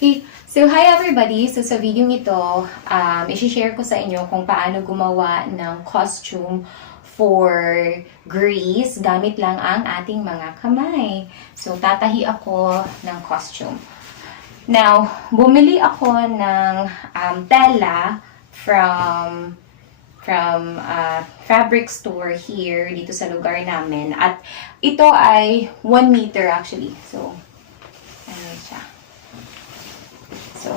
Okay, so hi everybody! So sa video ito, isi-share ko sa inyo kung paano gumawa ng costume for Greece gamit lang ang ating mga kamay. So tatahi ako ng costume. Now, bumili ako ng tela from fabric store here dito sa lugar namin. At ito ay 1 meter actually. So, ano siya. So,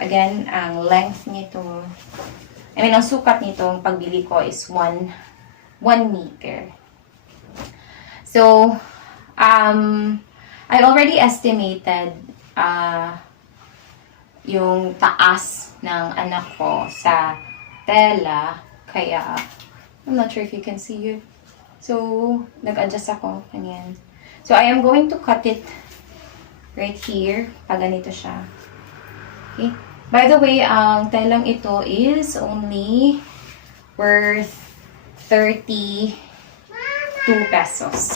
again, ang length nito, ang sukat nito, ang pagbili ko is 1 meter. So, I already estimated yung taas ng anak ko sa tela, kaya, I'm not sure if you can see it. So, nag-adjust ako, ganyan. So, I am going to cut it right here, pag ganito siya. Okay? By the way, ang telang ito is only worth 32 pesos.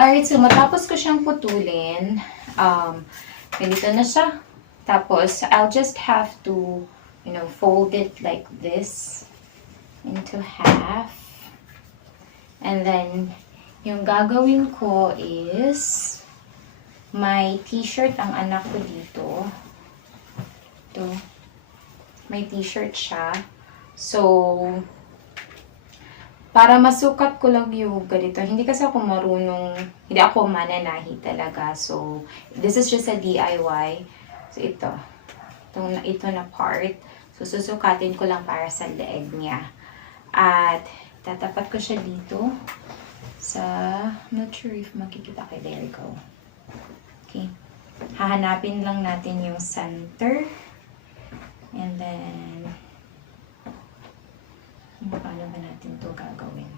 Alright, so matapos ko siyang putulin, ganito na siya. Tapos, I'll just have to, fold it like this into half. And then, yung gagawin ko is, may t-shirt ang anak ko dito. Ito. May t-shirt siya. So, para masukat ko lang yung ganito. Hindi kasi ako marunong, hindi ako mananahi talaga. So, this is just a DIY. So, ito na part. So, susukatin ko lang para sa leeg niya. At, tatapat ko siya dito sa, not sure if makikita kayo. There you go. Okay. Hahanapin lang natin yung center. And then, paano ba natin ito gagawin?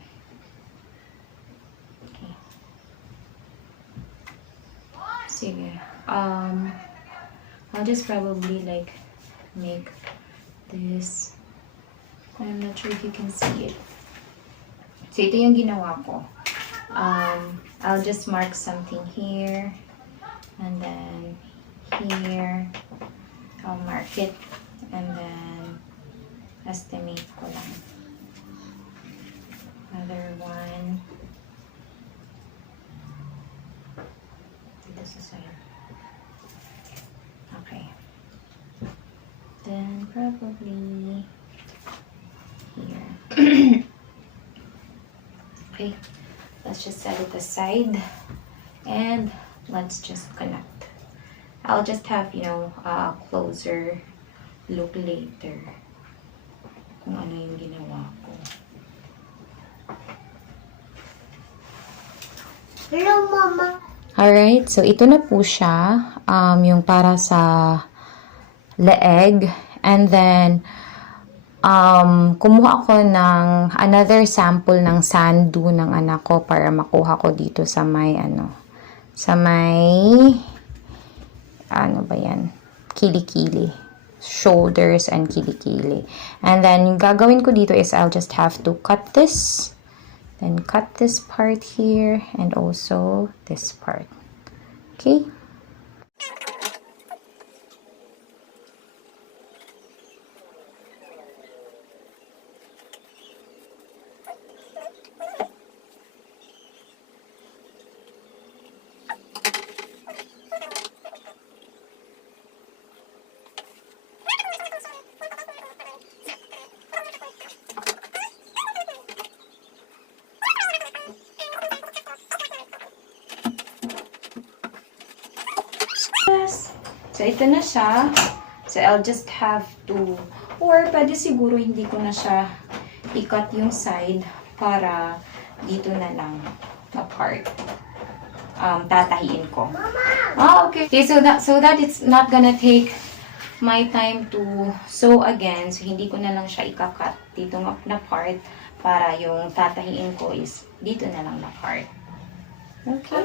Okay. Sige. I'll just probably like make this. I'm not sure if you can see it. So, ito yung ginawa ko. I'll just mark something here. And then here. I'll mark it. And then estimate ko lang. Another one. Dito sa side. Okay. Then probably here. Okay. Let's just set it aside. And let's just connect. I'll just have, a closer look later kung ano yung ginawa ko. Hello, Mama. Alright, so ito na po siya, yung para sa leeg. And then, kumuha ako ng another sample ng sandu ng anak ko para makuha ko dito sa may, kilikili. Shoulders and kilikili. And then, yung gagawin ko dito is I'll just have to cut this. Then cut this part here and also this part. Okay? So, ito na siya. So, I'll just have to, or pwede siguro hindi ko na siya i-cut yung side para dito na lang apart. tatahiin ko. Oh, okay. Okay, so that it's not gonna take my time to sew again. So, hindi ko na lang siya ikakat dito na part para yung tatahiin ko is dito na lang na part. Okay.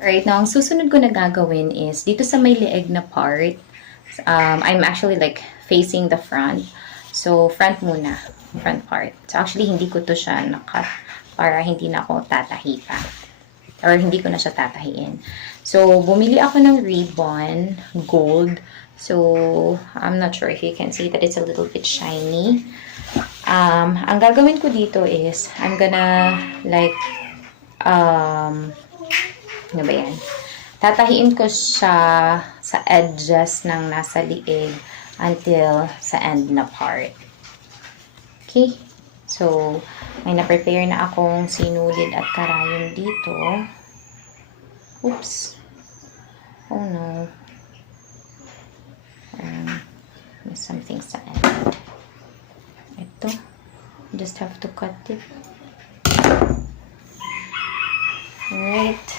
Right, now, ang susunod ko na gagawin is dito sa may leeg na part, I'm actually like facing the front. So, front muna. Front part. So, actually, hindi ko to siya nakat para hindi na ako tatahi pa. Or hindi ko na siya tatahiin. So, bumili ako ng ribbon, gold. So, I'm not sure if you can see that it's a little bit shiny. Ang gagawin ko dito is, I'm gonna like, ano ba yan? Tatahiin ko siya sa edges ng nasa liig until sa end na part. Okay? So, may na-prepare na akong sinulid at karayon dito. Oops. Oh no. There's something sa end. Ito. Just have to cut it. Alright.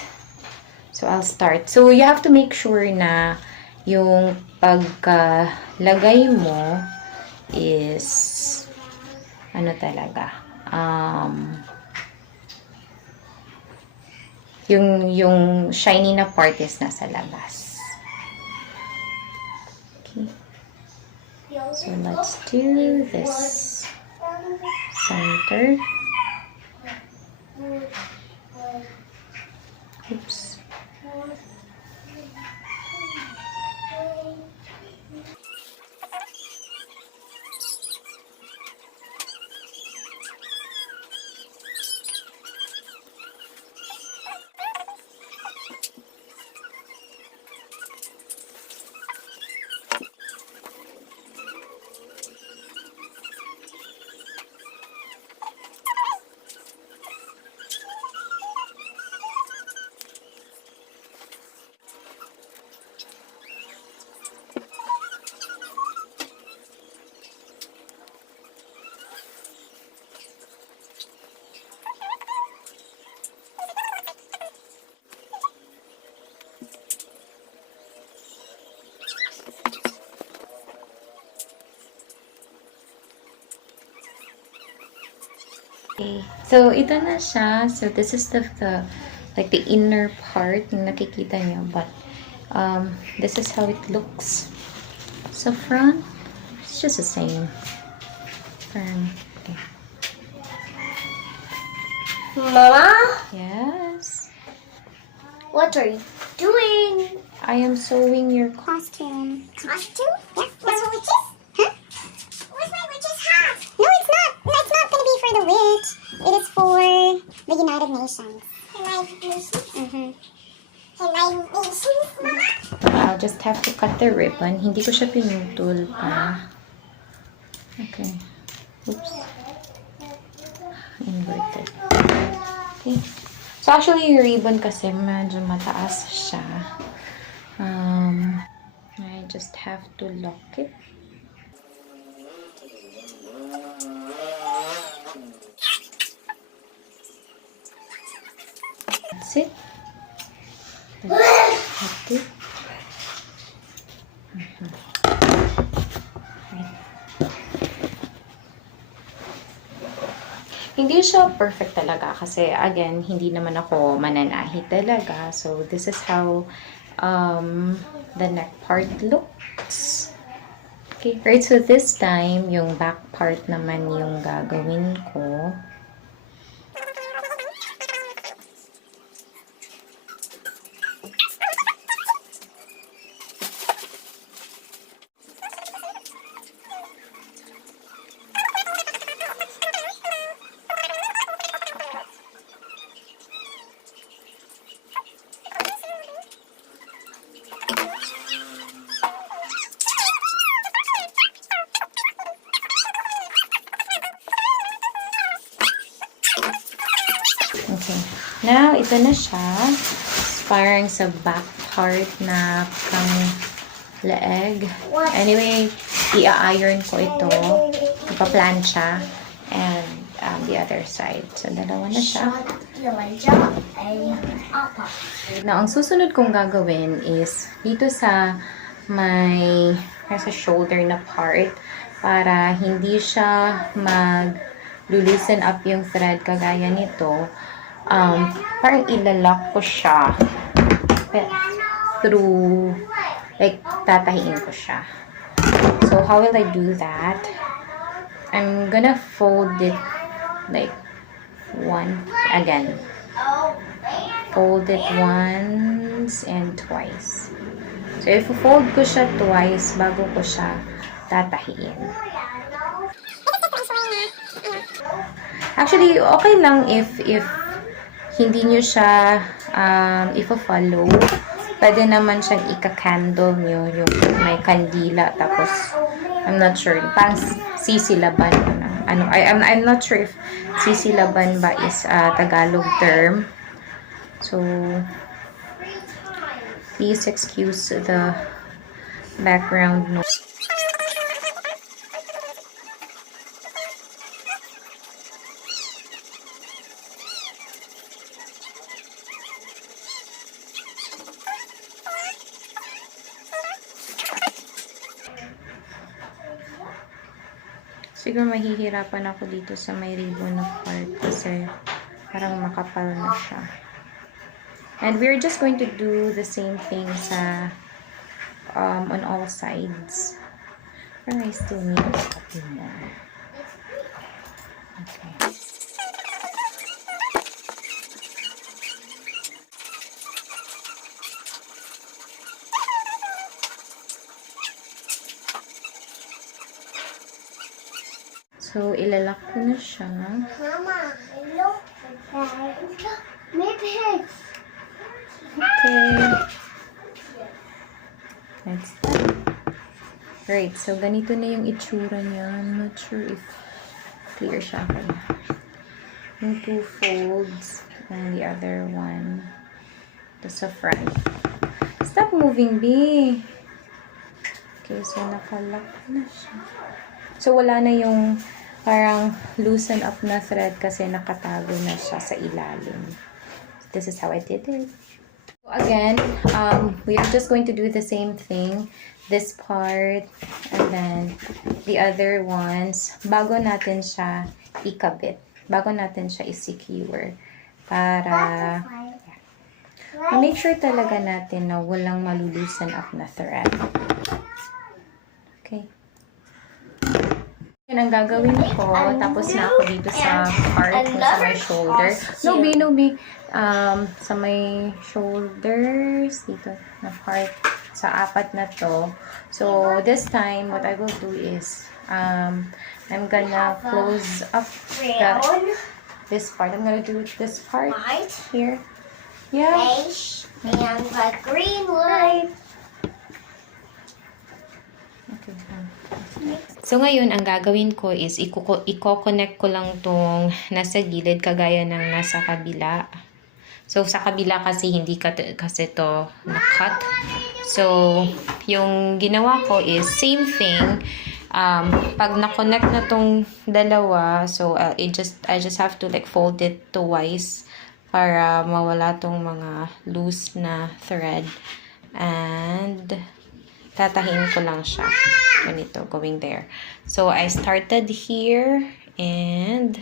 So, I'll start. So, you have to make sure na yung pagkalagay mo is ano talaga. Yung shiny na part is nasa labas. Okay. So, let's do this center. Oops. Okay. So, ito na siya. So, this is the like the inner part na nakikita niyo. But, this is how it looks. So, front, it's just the same. Okay. Mama? Yes? What are you doing? I am sewing your Costume. Costume? Yeah. That's what witches? Huh? What's my witch's hat? No, it's not. It's not going to be for the witch. It is for the United Nations. United Nations? Mm-hmm. United Nations, Mama? I'll just have to cut the ribbon. Hindi ko siya pinutol pa. Okay. Oops. Inverted. Okay. So, actually, yung ribbon kasi medyo mataas siya. I just have to lock it. That's it. That's it. Hindi siya perfect talaga kasi again, hindi naman ako mananahi talaga. So, this is how the neck part looks. Okay, right, so this time, yung back part naman yung gagawin ko. Okay. Now, ito na siya. Parang sa back part na pang leeg. Anyway, i-iron ko ito. Ipa-plancha. And the other side. So, dalawa na siya. Elijah ay apat. Now, ang susunod kong gagawin is dito sa may nasa shoulder na part para hindi siya loosen up yung thread kagaya nito. Parang ilalock ko siya through, like, tatahiin ko siya. So, how will I do that? I'm gonna fold it like fold it once and twice. So, if fold ko siya twice bago ko siya tatahiin. Actually, okay lang if hindi nyo siya ifo-follow. Pwede naman siyang ika-candle nyo yung may kandila. Tapos, I'm not sure. Parang sisilaban. I'm not sure if sisilaban ba is Tagalog term. So, please excuse the background noise. Siguro mahihirapan ako dito sa may ribbon na part kasi parang makapal na siya. And we're just going to do the same thing sa on all sides. But I still need a couple more. Okay. So, ilalak ko na siya. Mama, look at my pigs. Okay. That's that. Right, so ganito na yung itsura niya. I'm not sure if clear siya kaya. Yung 2 folds and the other one to sa front. Stop moving, B. Okay, so nakalock na siya. So, wala na yung parang loosen up na thread kasi nakatago na siya sa ilalim. This is how I did it. So again, we are just going to do the same thing. This part and then the other ones. Bago natin siya ikabit. Bago natin siya i-secure. Para make sure talaga natin na walang malulusen up na thread. Okay. Yan ang gagawin ko. Tapos na ako dito sa part ko sa my shoulder. No be. Sa my shoulders, dito na part sa apat na to. So, this time, what I will do is, I'm gonna close up this part. I'm gonna do this part here. Yeah. Beige and the green light. Okay. So, ngayon, ang gagawin ko is, i-connect ko lang tong nasa gilid kagaya ng nasa kabila. So, sa kabila kasi, hindi kasi to na-cut. So, yung ginawa ko is, same thing. Pag na-connect na tong dalawa, so, I just have to like fold it twice para mawala tong mga loose na thread. And tatahin ko lang siya. Ganito, going there. So, I started here and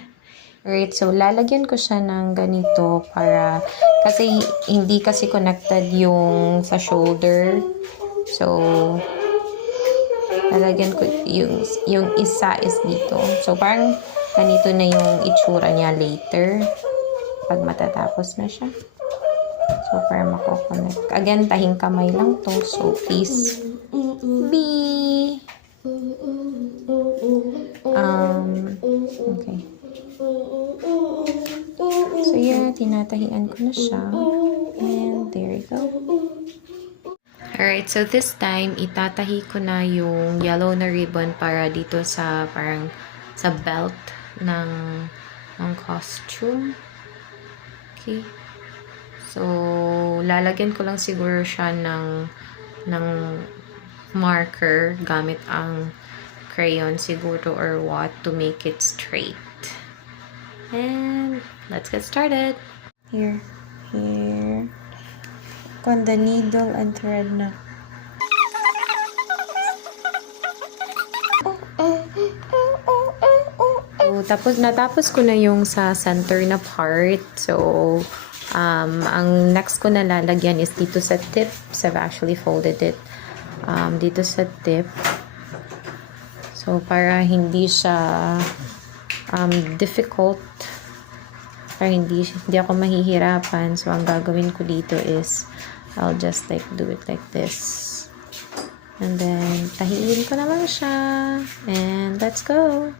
right, so lalagyan ko siya ng ganito para kasi hindi kasi connected yung sa shoulder. So, lalagyan ko yung isa is dito. So, parang ganito na yung itsura niya later pag matatapos na siya. So, para mako-connect. Again, tahing kamay lang to. So, please be okay. So, yeah, tinatahian ko na siya. And there you go. Alright, so this time, itatahi ko na yung yellow na ribbon para dito sa parang sa belt ng costume. Okay. So, lalagyan ko lang siguro siya ng marker gamit ang crayon siguro or what to make it straight. And let's get started. Here. On the needle and thread na. So, natapos ko na yung sa center na part. So, ang next ko na lalagyan is dito sa tip. So, I've actually folded it dito sa tip. So, para hindi siya difficult, para hindi ako mahihirapan. So, ang gagawin ko dito is I'll just like do it like this. And then, tahiin ko naman siya. And let's go!